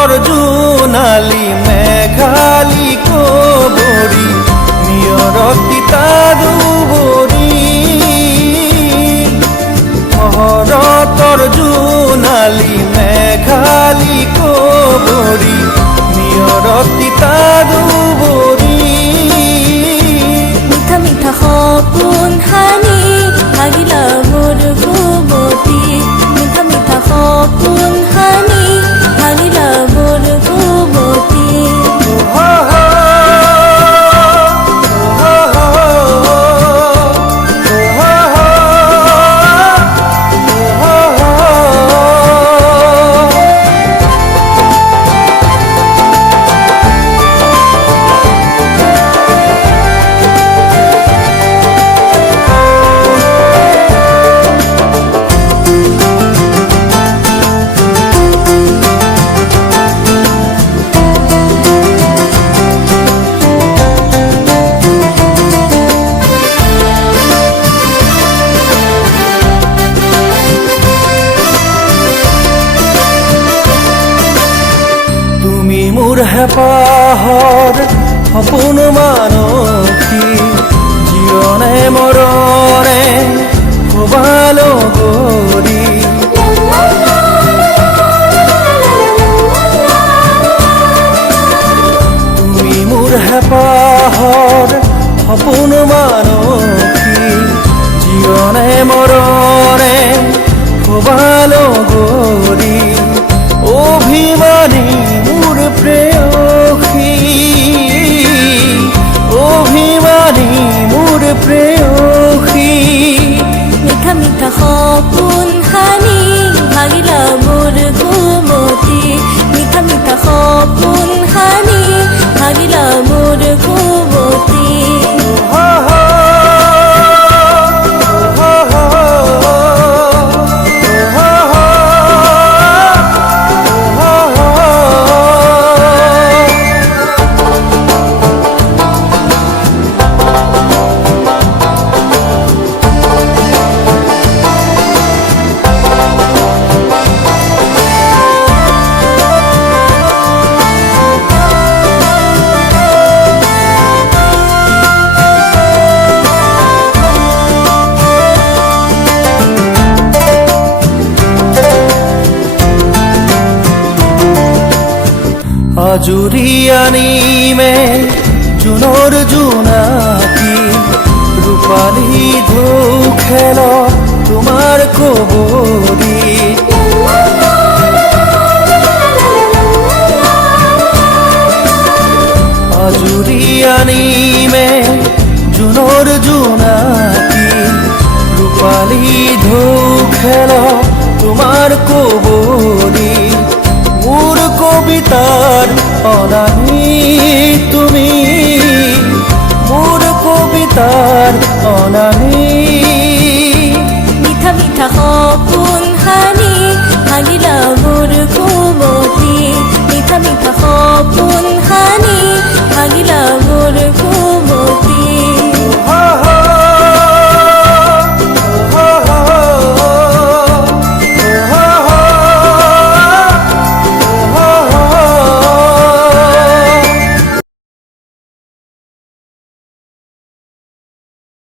তোর জোনালী মেঘালী কবৰী নিয়ৰতি তাদুবৰী তোর জোনালী মেঘালী কবৰী নিয়ৰতি তাদুবৰী মিঠা মিঠা সপোন হানি ভাগিলা মোৰ ঘুমতি মিঠা মিঠা সপোন হানি ভাগিলা মোৰ ঘুমতি মোৰ হেঁপাহৰ সপোন মানসী জীৱনে মৰণে ভবালো গৰি তুমি মোৰ হেঁপাহৰ সপোন মানসী জীৱনে মৰণে ভবালো গৰি অভিমানী মোৰ প্ৰেয়সী অভিমানী মোৰ প্ৰেয়সী মিঠা মিঠা সপোন হানি ভাগিলা মোৰ ঘুমতি মিঠা মিঠা সপোন হানি ভাগিলা মোৰ ঘুমতি আজুৰি আনিমে জোনৰ জোনাকী ৰূপালী ঢৌ খেল তোমাৰ কবৰী আজুৰি আনিমে জোনৰ জোনাকী ৰূপালী ঢৌ খেল তোমাৰ